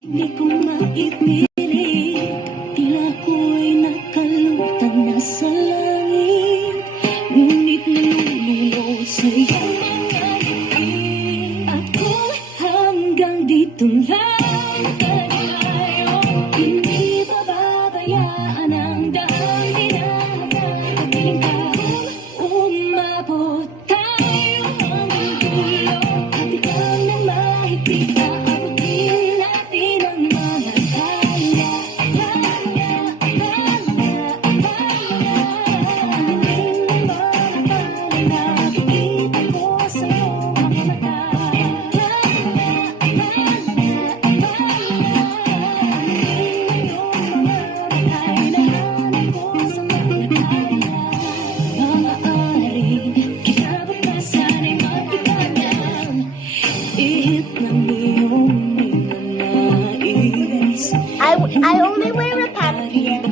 Di ko maipilit, tila ko'y nakalutang nasa langit, ngunit nalulunod sa iyong mga ngiti. Ako hanggang dito lang tayo, hindi pababayaan ang daan pinahanggang ka. Umabot tayo hanggang dulo, at ikaw nang mahigpit na abutin natin ang mga kaya. Aminin mo na parang nakikita ko sa iyong mga mata. Aminin mo yung mga bagay na hanap ko sa mga kaya. Maaaring kinabukasan ay magtiganan, ihip ng iyong ninanais. I only wear a panty.